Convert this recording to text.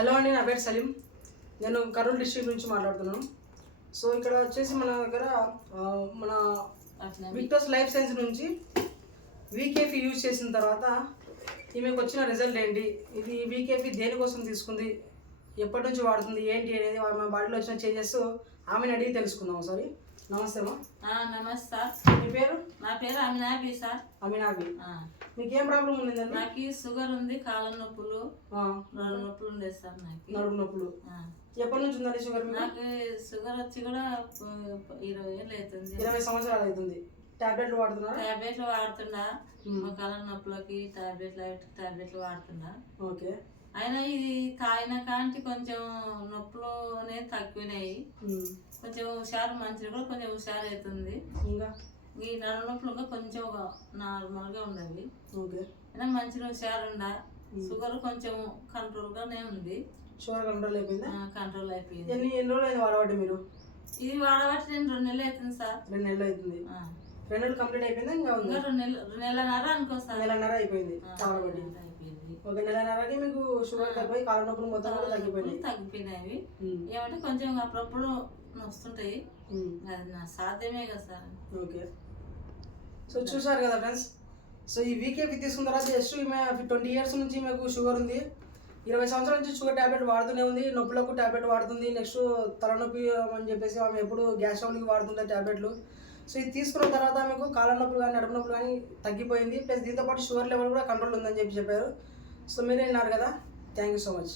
Hello అండి, నా పేరు సలీం. నేను కర్నూలు డిస్ట్రిక్ట్ నుంచి మాట్లాడుతున్నాను. సో ఇక్కడ వచ్చేసి మన దగ్గర మన విక్టర్స్ లైఫ్ సైన్స్ నుంచి వీకేఫీ యూజ్ చేసిన తర్వాత ఈమెకు వచ్చిన రిజల్ట్ ఏంటి, ఇది వీకేఫీ దేనికోసం తీసుకుంది, ఎప్పటి నుంచి వాడుతుంది, ఏంటి అనేది మా బాడీలో వచ్చిన చేంజెస్ ఆమెను అడిగి తెలుసుకుందాం ఒకసారి. నమస్తే అమ్మా. నమస్తే సార్. మీ పేరు? నా పేరు అమినాబి సార్. అమినాబి. మీకు ఏం ప్రాబ్లం ఉందండి? నాకు షుగర్ ఉంది, కాళ్ళ నొప్పులు, నడుము నొప్పులు ఉండేది సార్. నాకు నడుము నొప్పులు ఎప్పటి నుంచి ఉందండి షుగర్? నాకు షుగర్ వచ్చి కూడా 20 ఏళ్ళు అవుతుంది. 20 సంవత్సరాలు అవుతుంది. టాబ్లెట్లు వాడుతున్నా? టాబ్లెట్లు వాడుతున్నా, మా కాళ్ళ నొప్పులకి టాబ్లెట్లు వాడుతున్నా. ఓకే. అయినా ఇది తాగిన కాంటి కొంచెం నొప్పులు అనేది తగ్గినాయి, కొంచెం హుషారు, మంచిగా కూడా కొంచెం హుషారు అవుతుంది. ఇంకా ఈ నడుము నొప్పులు ఇంకా కొంచెం నార్మల్గా ఉండవి. ఓకే. అయినా మంచిగా హుషారు ఉందా. షుగర్ కొంచెం కంట్రోల్గానే ఉంది. షుగర్ కంట్రోల్ అయిపోయిందా? కంట్రోల్ అయిపోయింది. ఎన్ని రోజులు అయింది వాడబట్టి మీరు? ఇది వాడబట్టి నేను 2 నెలలు అవుతుంది సార్. 2 నెలలు అవుతుంది. 2 నెలలు కంప్లీట్ అయిపోయిందా? ఇంకా ఉంది? 2 నెలన్నర అనుకో సార్. నెలన్నర అయిపోయింది వాడబట్టి. ఒక నెలన్నరకి మీకు షుగర్ తగ్గిపోయి కాళ్ళ నొప్పులు మొత్తం కూడా తగ్గిపోయినాయి. ఏమంటే కొంచెం అప్పుడప్పుడు వస్తుంటాయి, అది నా సాధ్యమే కదా సార్. ఓకే. సో చూసారు కదా ఫ్రెండ్స్. సో ఈ వీకేఫీ తీసుకున్న తర్వాత జస్ట్ ఈమె 20 ఇయర్స్ నుంచి మీకు షుగర్ ఉంది. 20 సంవత్సరాల నుంచి షుగర్ ట్యాబ్లెట్ వాడుతూనే ఉంది. నొప్పులకు ట్యాబ్లెట్ వాడుతుంది. నెక్స్ట్ తలనొప్పి అని చెప్పేసి ఆమె ఎప్పుడు గ్యాస్ ట్రబుల్కి వాడుతుంటే ట్యాబ్లెట్లు. సో ఇది తీసుకున్న తర్వాత మీకు కాళ్ళ నొప్పులు కానీ నడుము నొప్పులు కానీ తగ్గిపోయింది. ప్లస్ దీంతోపాటు షుగర్ లెవెల్ కూడా కంట్రోల్ ఉందని చెప్పారు. సో మీరే విన్నారు కదా. Thank you so much.